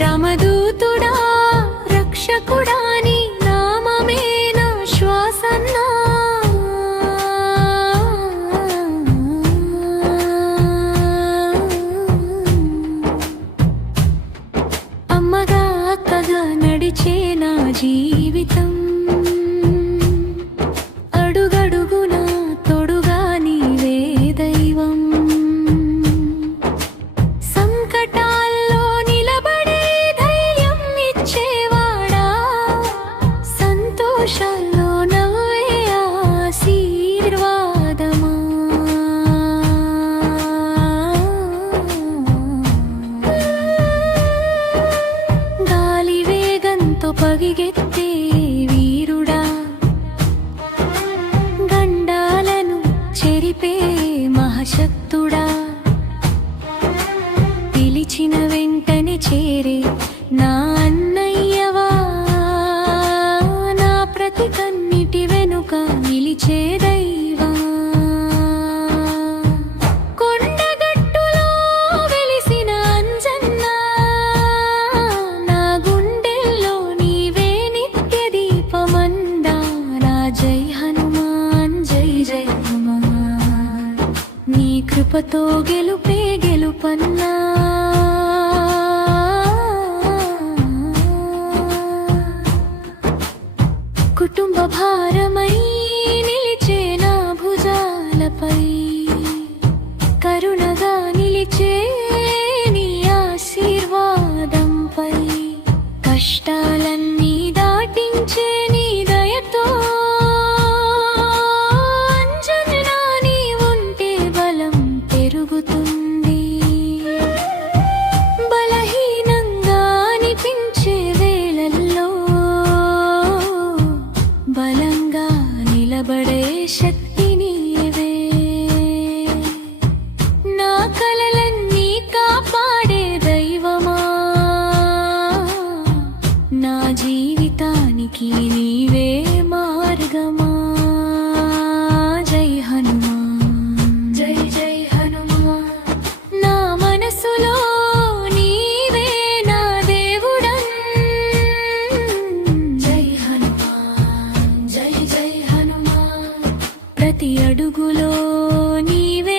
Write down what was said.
రామదూతుడా రక్షకుడా నీ నామమే నా శ్వాసన్నా అమ్మగా అక్కగా నడిచే నా జీవితం అడుగడుగునా తోడుగా నీవే దైవం సంకటాల్లో నిలబడే ధైర్యం ఇచ్చేవాడా సంతోషాల్లో నవ్వే ఆశీర్వాదమా గాలి వేగంతో పగిగెత్తే వీరుడా గండాలను చెరిపే మహాశక్తుడా పిలిచిన వెంటనే చేరే నా అన్నయ్యవా నా ప్రతి కన్నిటి వెనుక నిలిచే దైవా కొండగట్టులో వెలిసిన అంజన్నా నా గుండెల్లో నీవే నిత్య దీపమందా నా జై హనుమాన్ జై జై హనుమాన్ నీ కృపతో గెలుపే గెలుపన్నా కుటుంబ భారమై నిలిచే నా భుజాలపై కరుణగా నిలిచే నీ ఆశీర్వాదంపై కష్టాలన్నీ దాటించే నీ దయతో అంజనా నీ ఉంటే బలం పెరుగుతుంది బలహీనంగా అనిపించే వేళల్లో బలంగా నిలబడే శక్తి నీవే నా కలలన్నీ కాపాడే దైవమా నా జీవితానికి నీవే మార్గమా జై హనుమాన్ జై జై హనుమాన్ నా మనసులో నీవే నా దేవుడన్ జై హనుమాన్ జై జై హనుమాన్ ప్రతి అడుగులో నీవే